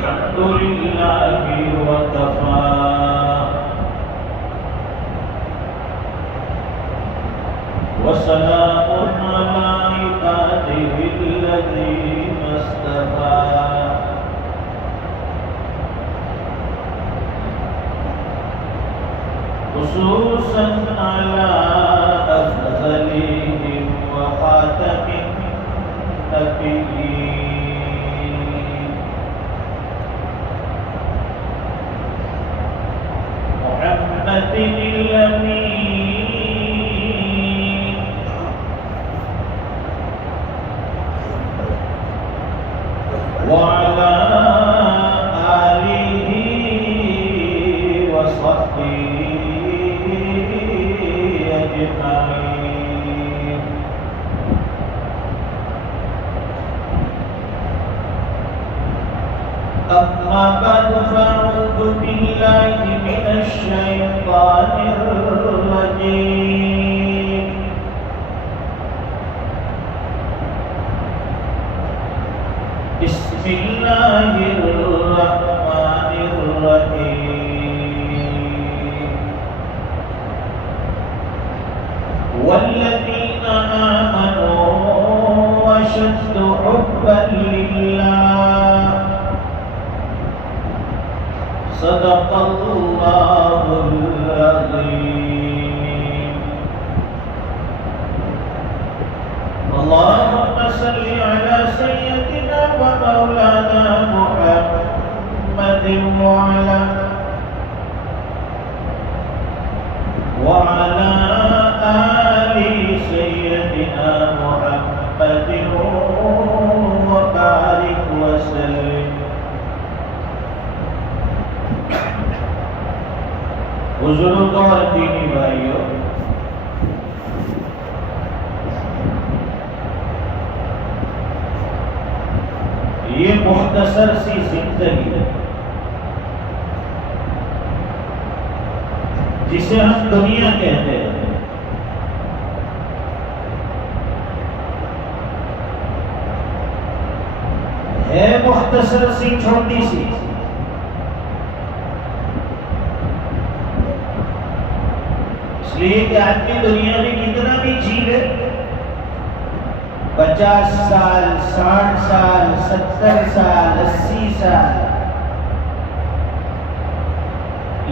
الحمد لله وكفى وسلام على عباده الذين اصطفى خصوصا على أفضلهم وخاتم النبيين محمد الأمين وعلى آله وصحبه أجمعين. أما بعد فأعوذ بالله من الشيطان الرجيم. بسم الله الرحمن الرحيم. والذين آمنوا أشد حبا لله صدق الله العظيم. اللهم صل على سيدنا ومولانا محمد وعلى آل سيدنا محمد وبارك وسلم. بزرگوں اور دینی بھائیوں، یہ مختصر سی زندگی جسے ہم دنیا کہتے ہیں، ہے مختصر سی چھوٹی سی، اس لیے کہ آدمی دنیا میں کتنا بھی جی لے، 50 سال 60 سال 70 سال 80 سال،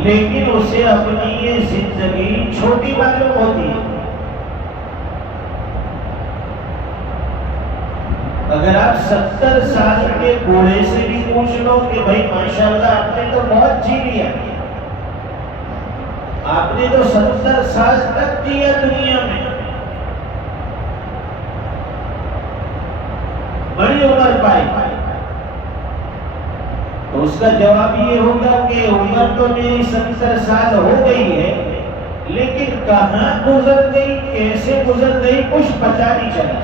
لیکن اسے اپنی یہ زندگی چھوٹی معلوم ہوتی ہے. اگر آپ 70 سال کے بوڑھے سے بھی پوچھ لو کہ بھائی ماشاءاللہ آپ نے تو بہت جی لیا، آپ نے تو 70 سال تک جیا دنیا میں، بڑی عمر پائی، تو اس کا جواب یہ ہوگا کہ عمر تو میری 70 سال ہو گئی ہے، لیکن کہاں گزر گئی، کیسے گزر گئی، کچھ پتہ نہیں چلا.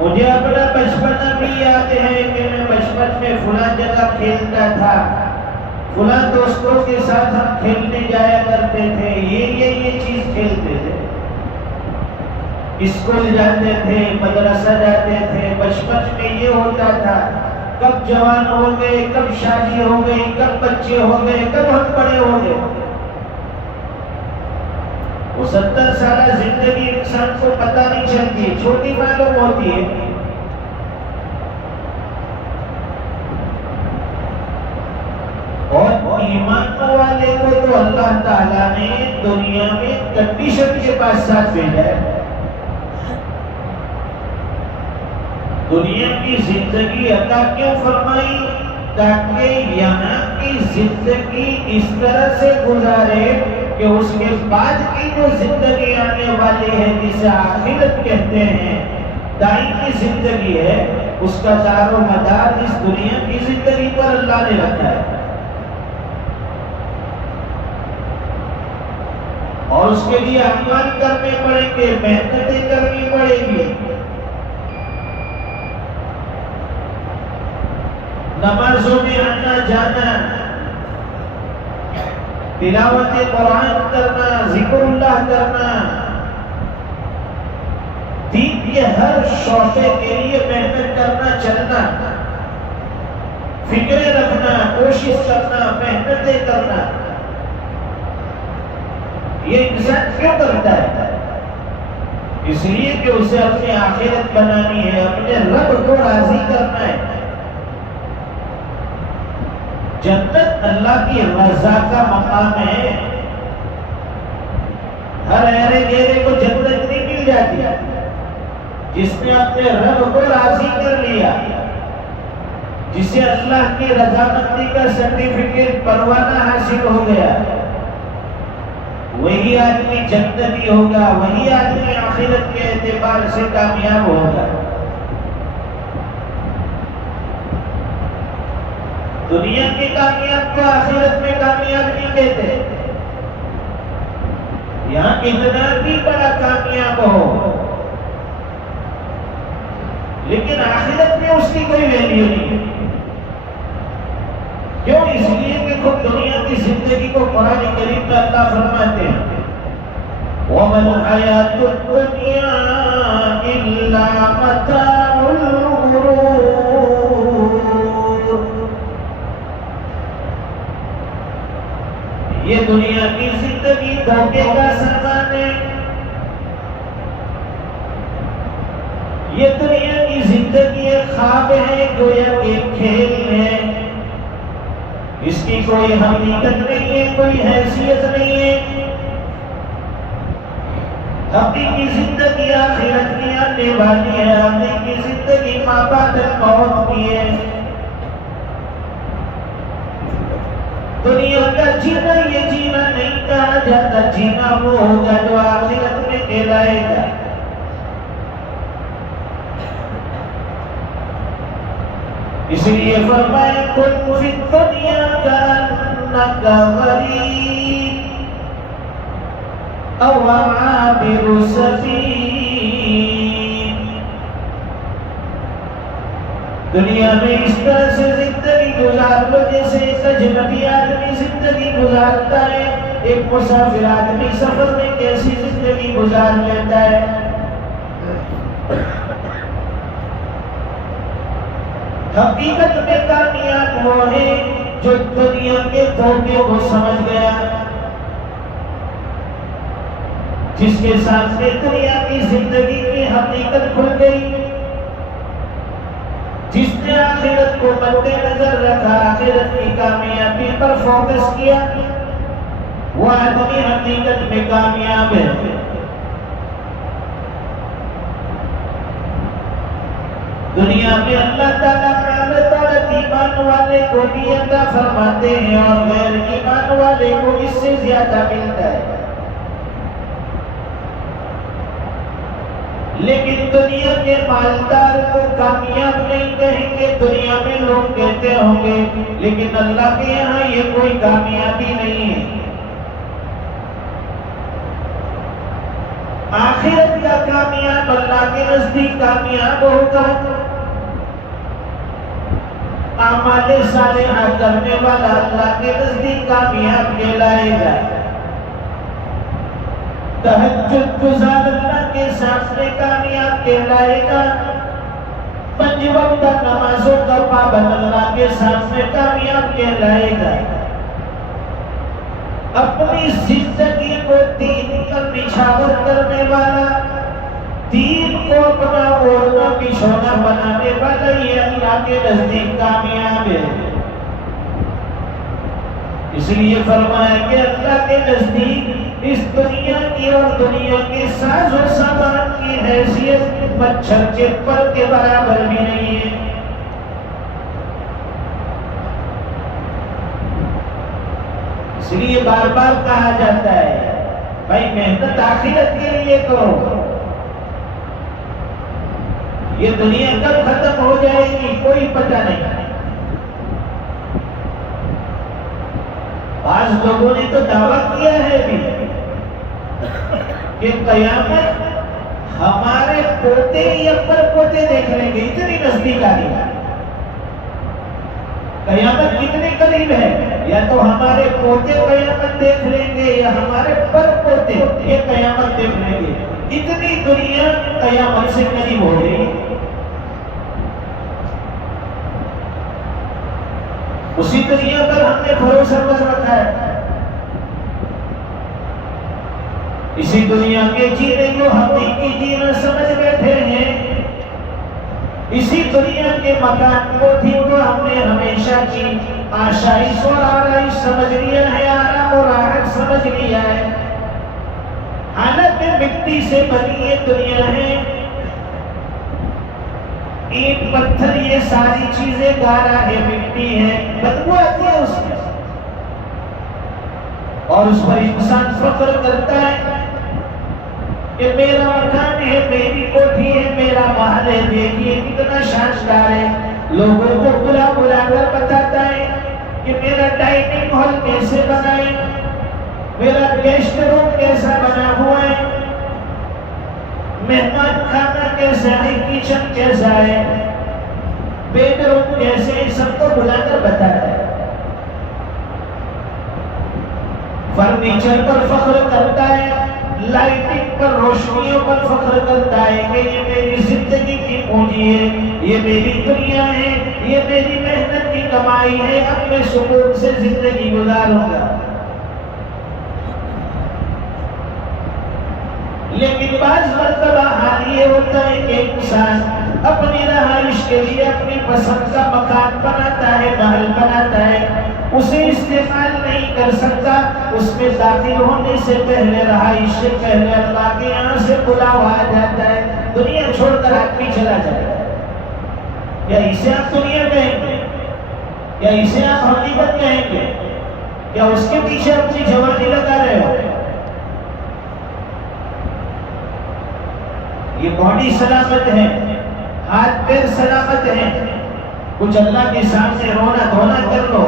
مجھے اپنا بچپنا بھی یاد ہے کہ میں بچپن میں فلاں جگہ کھیلتا تھا، فلاں دوستوں کے ساتھ ہم کھیلنے جایا کرتے تھے، یہ چیز کھیلتے تھے، اسکول جاتے تھے، مدرسہ جاتے تھے. بچپن میں یہ ہوتا تھا، کب جوان ہو گئے، کب شادی ہو گئی، کب بچے ہو گئے، کب ہم بڑے ہو گئے. وہ 70 سالہ زندگی انسان کو پتہ نہیں چلتی، چھوٹی معلوم ہوتی ہے. اور ایمان والے کو تو اللہ تعالیٰ نے دنیا میں کنڈیشن کے پاس ساتھ بھیجا ہے. دنیا کی زندگی عطا کیوں فرمائی؟ تاکہ یہاں کی زندگی اس طرح سے گزارے کہ اس کے بعد کی جو زندگی آنے والی ہے، جسے آخرت کہتے ہیں، دائمی زندگی ہے، اس کا دار و مدار اس دنیا کی زندگی پر اللہ نے رکھا ہے. اور اس کے لیے اعمال کرنے پڑیں گے، محنتیں کرنی پڑے گی. نمازوں میں آنا جانا، تلاوت قرآن کرنا، ذکر اللہ کرنا، دین کے ہر شعبے کے لیے محنت کرنا، چلنا، فکریں رکھنا، کوشش کرنا، محنتیں کرنا، یہ انسان کیوں کرتا ہے؟ اس لیے کہ اسے اپنی آخرت بنانی ہے، اپنے رب کو راضی کرنا ہے۔ جنت اللہ کی رضا کا مقام ہے۔ ہر ایرے گیرے کو جنت نہیں مل جاتی، جس نے اپنے رب کو راضی کر لیا، جسے اللہ کی رضامندی کا سرٹیفکیٹ پروانہ حاصل ہو گیا، وہی آدمی جنتی ہوگا، وہی آدمی آخرت کے اعتبار سے کامیاب ہوگا۔ دنیا کی کامیاب کو آخرت میں کامیاب نہیں کہتے۔ یہاں کتنا بھی بڑا کامیاب ہو، لیکن آخرت میں اس کی کوئی ویلیو نہیں۔ کیوں؟ اس لیے کہ خود دنیا کی زندگی کو قرآن کریم میں اللہ فرماتے ہیں وَمَا الْحَيَاةُ الدُّنْيَا إِلَّا مَتَاعُ الْغُرُورِ۔ یہ دنیا کی زندگی دھوکے کا سامان ہے، یہ دنیا کی زندگی ایک خواب ہے، گویا ایک کھیل ہے، اس کی کوئی حقیقت نہیں ہے، کوئی حیثیت نہیں ہے۔ حقیقی زندگی آخرت کی آنے والی ہے، حقیقی زندگی ما بعد الموت کی ہے۔ دنیا کا جینا یہ جینا نہیں کہا جاتا، جینا وہ ہوگا جو آخرت میں کہلائے گا۔ اس لیے فرمایا کن فی الدنیا کانک غریب او عابر سبیل۔ دنیا میں اس طرح سے زندگی گزار لو جیسے ایک اجنبی آدمی زندگی گزارتا ہے، ایک مسافر آدمی سفر میں کیسی زندگی گزار لیتا ہے۔ حقیقت میں کامیاب وہ ہے جو دنیا کے دھوکے کو سمجھ گیا، جس کے سامنے دنیا کی زندگی کی حقیقت کھل گئی، جس نے آخرت کو مد نظر رکھا، آخرت کی کامیابی پر فوکس کیا، وہ آدمی حقیقت میں کامیاب ہے۔ دنیا میں اللہ تعالیٰ ایمان والے کو بھی عطا فرماتے ہیں اور غیر ایمان والے کو اس سے زیادہ ملتا ہے، لیکن دنیا کے مالدار کو کامیاب نہیں کہیں گے۔ دنیا میں لوگ کہتے ہوں گے، لیکن اللہ کے یہاں یہ کوئی کامیابی نہیں ہے۔ آخرت کا کامیاب اللہ کے نزدیک کامیاب ہوگا، اعمال صالحہ کرنے والا اللہ کے نزدیک کامیاب کہلائے گا۔ تہجد گزار اللہ کے سامنے کامیاب کہلائے گا، 5 وقت نمازوں کا پابند اللہ کے سامنے کامیاب کہلائے گا۔ اپنی زندگی کو دین کا نچھاور کرنے والا، دین کو اپنا اوڑھنا بچھونا بنانے والا، یہ اللہ کے نزدیک کامیاب ہے۔ اس لیے فرمایا کہ اللہ کے نزدیک اس دنیا کی اور دنیا کے ساز و سامان کی حیثیت مچھر کے پر کے برابر بھی نہیں ہے۔ اس لیے بار بار کہا جاتا ہے بھائی محنت آخرت کے لیے کرو، یہ دنیا کب ختم ہو جائے گی کوئی پتہ نہیں۔ بعض لوگوں نے تو دعویٰ کیا ہے بھی کہ قیامت ہمارے پوتے یا پر پوتے دیکھ لیں گے، اتنی نزدیک آ گئی۔ قیامت کتنے قریب ہے، یا تو ہمارے پوتے قیامت دیکھ لیں گے یا ہمارے پر پوتے یہ قیامت دیکھ لیں گے۔ اتنی دنیا قیامت سے قریب ہو گئی. اسی دنیا پر ہم نے بھروسہ کر رکھا ہے. اسی دنیا کے جینے کو حقیقی جینا سمجھ بیٹھے ہیں. اسی دنیا کے مکان کو بھی تو ہم نے ہمیشہ کی آشائش اور آرائش سمجھ لیا ہے، آرام اور راحت سمجھ لیا ہے. حالت مٹی سے بنی یہ دنیا ہے، اینٹ پتھر یہ ساری چیزیں گارا ہے، مٹی ہے، بدبو آتی ہے اس میں، اور اس پر انسان فخر کرتا ہے کہ میرا مکان ہے، میری کوٹھی ہے، میرا محل ہے، دیکھیے کتنا شاندار ہے. لوگوں کو بلا بلا کر بتاتا ہے کہ میرا ڈائننگ ہال کیسے بنا ہے، میرا گیسٹ روم کیسا بنا ہوا ہے، مہمان کھانا کیسا ہے، کچن کیسا ہے، بیڈ روم کیسے ہے، سب کو بلا کر بتاتا ہے. فرنیچر پر فخر کرتا ہے، لائٹنگ پر، روشنیوں پر فخر کرتا ہے کہ یہ میری زندگی کی پونجی ہے، یہ میری دنیا ہے، یہ میری محنت کی کمائی ہے، اب میں سکون سے زندگی گزاروں گا. لیکن بعض مرتبہ حال یہ ہوتا ہے کہ انسان اپنی رہائش کے لیے اپنی پسند کا مکان بناتا ہے، محل بناتا ہے، اسے استعمال نہیں کر سکتا. اس میں داخل ہونے سے پہلے، رہائش سے پہلے اللہ کے یہاں سے بلاوا آ جاتا ہے، دنیا چھوڑ کر آدمی چلا جاتا ہے. کیا اسے آپ دنیا کہیں گے؟ کیا اسے آپ حقیقت کہیں گے؟ کیا اس کے پیچھے اپنی جوانی لگا رہے ہو؟ یہ باڈی سلامت ہے، ہاتھ پیر سلامت ہیں، کچھ اللہ کے سامنے رونا دھونا کر لو،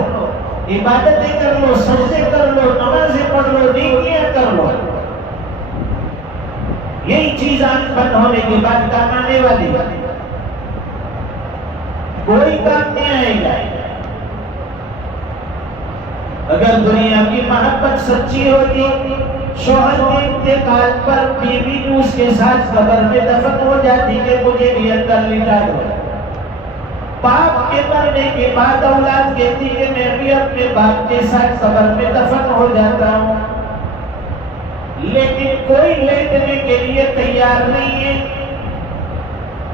عبادتیں کر لو، سجدے کر لو، نمازیں پڑھ لو، نیکیاں کر لو. یہی چیز آنکھ بند ہونے کے بعد کام آنے والی، کوئی کام نہیں آئے گا. اگر دنیا کی محبت سچی ہوتی، شوہر کے انتقال پر بیوی اس کے ساتھ قبر میں دفن ہو جاتی کہ مجھے بھی اندر لٹا دو. باپ کے مرنے کے بعد اولاد کہتی کہ میں بھی اپنے باپ کے ساتھ قبر میں دفن ہو جاتا ہوں. لیکن کوئی لیٹنے کے لیے تیار نہیں ہے.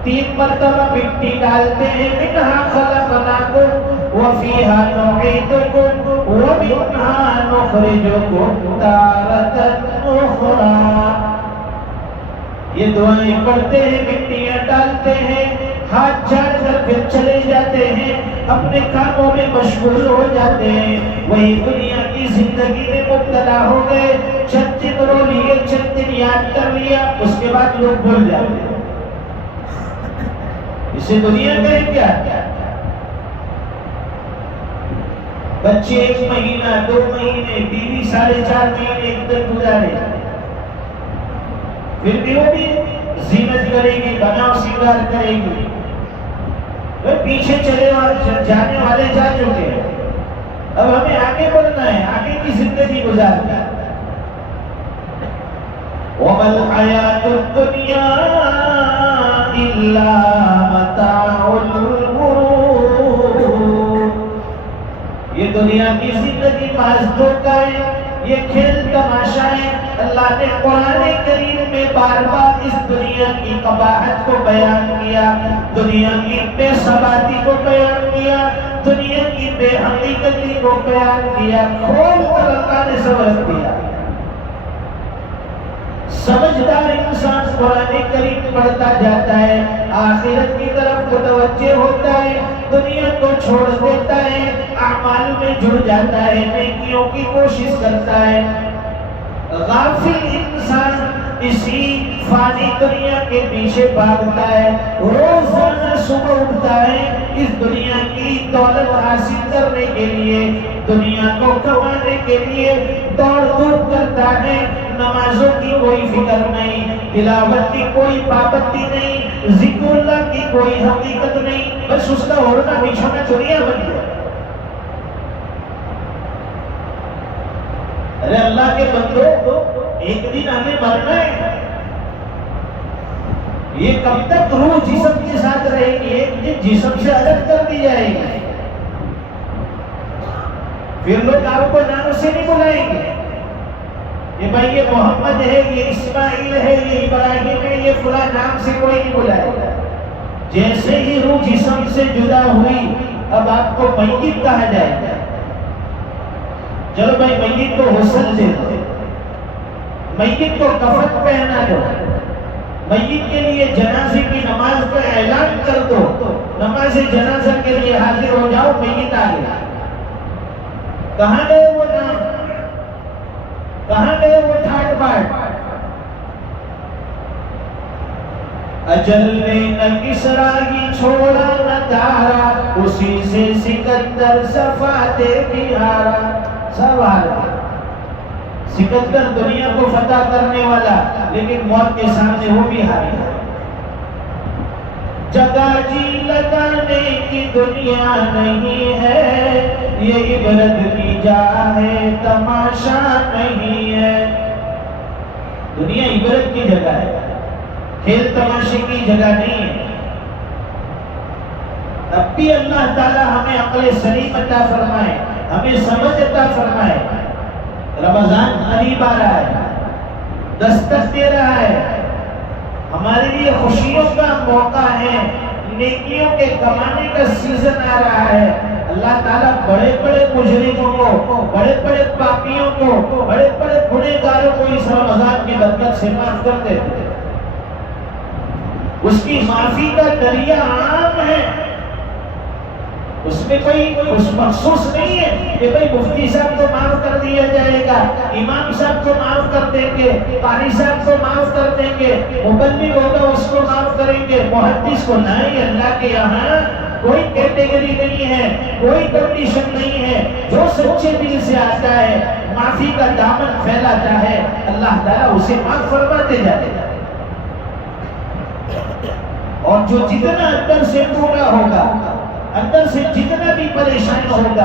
3 مرتبہ مٹی ڈالتے ہیں، منہا خلقناکم وفیہا نعیدکم ومنہا نخرجکم تارۃ اخری. یہ دعائیں پڑھتے ہیں، مٹیاں ڈالتے ہیں، ہاتھ جھاڑ کر پھر چلے جاتے ہیں، اپنے کاموں میں مشغول ہو جاتے ہیں. وہی دنیا کی زندگی میں مبتلا ہو گئے، چند دن رو لیے، چند دن یاد کر لیا، اس کے بعد لوگ بھول جاتے ہیں. اسے دنیا کہیں کیا؟ بچے 1 مہینہ 2 مہینے، بیوی 4.5 مہینے ایک دن گزارے، پھر بھی وہ بھی زینت کرے گی، بناؤ سنگار کرے گی. پیچھے جانے والے جا چکے ہیں، اب ہمیں آگے بڑھنا ہے، آگے کی زندگی گزارنا ہے. وَمَا الْحَيَاةُ الدُّنْيَا إِلَّا مَتَاعُ الْغُرُورِ. یہ دنیا کی زندگی محض دھوکہ ہے، یہ کھیل تماشا ہے. اللہ نے قرآن کریم میں بار بار اس دنیا کی قباحت کو بیان کیا، دنیا کی بے ثباتی کو بیان کیا، دنیا کی بے حقیقتی کو بیان کیا. کھول کر اللہ نے سبق دیا. سمجھدار انسان قرآن کریم پڑھتا جاتا ہے، آخرت کی طرف متوجہ ہوتا ہے، دنیا کو چھوڑ دیتا ہے، اعمال میں جڑ جاتا ہے، نیکیوں کی کوشش کرتا ہے. غافل انسان اسی فانی دنیا کے پیچھے بھاگتا ہے، روزانہ صبح اٹھتا ہے اس دنیا کی دولت حاصل کرنے کے لیے، دنیا کو کمانے کے لیے دوڑ دھوپ کرتا ہے. نمازوں کی کوئی فکر نہیں، تلاوت کی کوئی پابندی نہیں، ذکر اللہ کی کوئی حقیقت نہیں، بس اس کا اوڑھنا بچھونا دنیا بن گیا. ارے اللہ کے بندو، ایک دن ہمیں مرنا ہے. یہ کب تک روح جسم کے ساتھ رہے گی؟ ایک دن جسم سے الگ کر دی جائے گی، پھر لوگ آپ کو نام سے نہیں بلائیں گے، یہ بھائی یہ محمد ہے، یہ اسماعیل ہے، یہ ابراہیم ہے، یہ فلاں نام سے کوئی نہیں بلائے گا۔ جیسے ہی روح جسم سے جدا ہوئی اب آپ کو میت کہا جائے گا۔ چلو بھائی میت کو غسل دے دو، میت کو کفن پہنا دو، میت کے لیے جنازے کی نماز کا اعلان کر دو، نماز جنازہ کے لیے حاضر ہو جاؤ، میت آ گیا۔ کہاں گئے وہ نام؟ کہاں گئے وہ ٹھاٹ باٹ؟ اجل نے نہ کسرا ہی چھوڑا نہ دارا، اسی سے سکندر صفاتے بہارا۔ سب حالا سکندر دنیا کو فتح کرنے والا، لیکن موت کے سامنے وہ بھی ہاری ہے۔ جگہ جی لگانے کی دنیا نہیں ہے، یہ عبرت کی جا ہے تماشا نہیں ہے۔ دنیا عبرت کی جگہ ہے، کھیل تماشے کی جگہ نہیں ہے۔ اب بھی اللہ تعالی ہمیں عقل سلیم عطا فرمائے، ہمیں سمجھ عطا فرمائے۔ رمضان قریب آ رہا ہے، دستک دے رہا ہے، ہمارے لیے خوشیوں کا موقع ہے، نیکیوں کے کمانے کا سیزن آ رہا ہے۔ اللہ تعالیٰ بڑے بڑے مجرموں کو، بڑے بڑے پاپیوں کو، بڑے بڑے گنہگاروں کو اس رمضان کی برکت سے معاف کر دیتے ہیں۔ اس کی معافی کا دریا عام ہے، اس میں کوئی مخصوص نہیں ہے کہ بھئی مفتی صاحب کو معاف کر دیا جائے گا، امام صاحب کو معاف کر دیں گے، قاری صاحب کو معاف کر دیں گے، مبلغ ہوگا اس کو معاف کریں گے، محدث کو نہیں۔ اللہ کے یہاں کوئی کیٹیگری نہیں ہے، کوئی کنڈیشن نہیں ہے، جو سچے دل سے آتا ہے، معافی کا دامن پھیلاتا ہے، اللہ تعالیٰ اسے معاف فرماتے جاتے ہیں۔ اور جو جتنا اندر سے ٹوٹا ہوگا، اندر سے جتنا بھی پریشان ہوگا،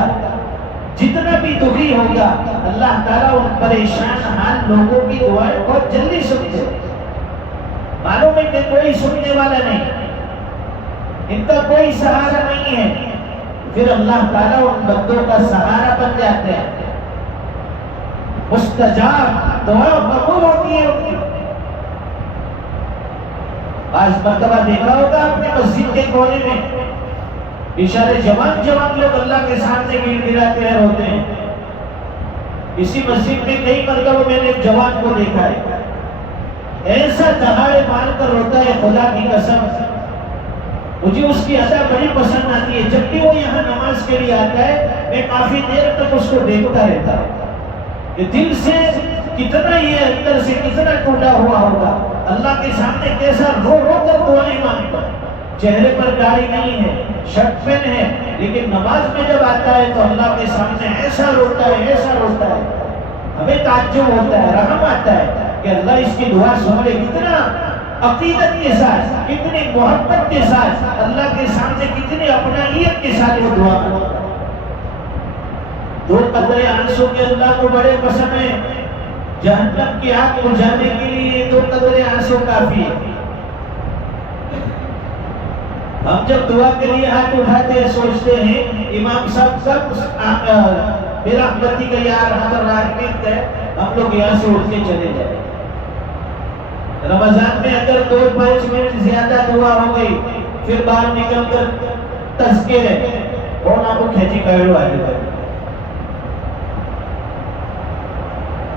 جتنا بھی دکھی ہوگا، اللہ تعالیٰ ان پریشان حال لوگوں کی دعائیں بہت جلدی سنتے ہیں۔ معلوم ہے کہ کوئی سننے والا نہیں، ان کا کوئی سہارا نہیں ہے، پھر اللہ تعالیٰ ان بندوں کا سہارا بن جاتے ہیں، مستجاب دعا قبول ہوتی ہے ان کی۔ آج مرتبہ دیکھا ہوگا اپنے مسجد کے کونے میں بیچارے جوان لوگ اللہ کے سامنے گڑ گڑاتے ہیں، روتے ہیں۔ اسی مسجد میں کئی مرتبہ میں نے ایک جوان کو دیکھا ہے، ایسا دہاڑے مار کر روتا ہے، خدا کی قسم مجھے اس کی ادا بڑی پسند آتی ہے۔ جب بھی وہ یہاں نماز کے لیے آتا ہے میں کافی دیر تک اس کو دیکھتا رہتا ہوں کہ دل سے کتنا یہ اندر سے کتنا ٹوٹا ہوا ہوگا، اللہ کے سامنے کیسا رو رو کر دعائیں مانگتا ہے۔ چہرے پر داڑھی نہیں ہے، شرٹ پہن ہے، لیکن نماز میں جب آتا ہے تو اللہ کے سامنے ایسا روتا ہے، ایسا روتا ہے، ہمیں تعجب ہوتا ہے، رحم آتا ہے کہ اللہ اس کی دعا سن لے۔ کتنا عقیدت کے ساتھ، کتنی محبت کے ساتھ اللہ کے سامنے، کتنی اپنائیت کے ساتھ وہ دعا کرتا ہے۔ دو قطرے آنسو کے اللہ کو بڑے پسند ہیں، جہنم کی آگ بجھانے کے لیے دو قطرے آنسو کافی ہے۔ ہم جب دعا کے لیے ہاتھ اٹھاتے ہیں سوچتے ہیں امام صاحب کب میرا امتی کا یار ہمارا راہنمائی ہے، ہم لوگ یہاں سے اٹھ کے چلے جائیں۔ رمضان میں اگر 2-5 منٹ زیادہ دعا ہو گئی پھر باہر نکل کر تذکرے اور آپ کو کھینچی کھڑو آ جائے۔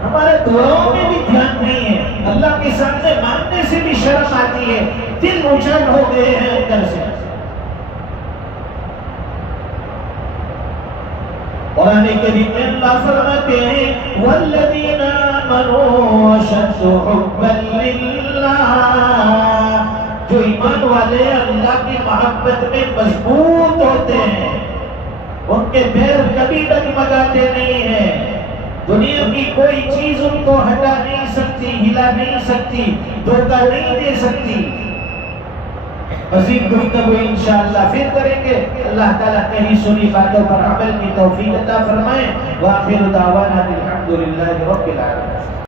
ہمارے دعاؤں میں بھی دھیان نہیں ہے، اللہ کے سامنے مانگنے سے بھی شرم آتی ہے، دل اجڑ ہو گئے ہیں اندر سے۔ قرآن کریم میں اللہ فرماتے ہیں والذین آمنوا اشد حبا للہ، جو ایمان والے اللہ کی محبت میں مضبوط ہوتے ہیں، ان کے پیر کبھی ڈگمگاتے نہیں ہیں، دنیا کی کوئی چیز ان کو ہٹا نہیں سکتی، ہلا نہیں سکتی، دھوکہ نہیں دے سکتی۔ مزید گفتگو انشاءاللہ پھر کریں گے۔ اللہ تعالیٰ کہیں سنی باتوں پر عمل کی توفیق عطا فرمائے۔ وآخر دعوانا الحمدللہ رب العالمین۔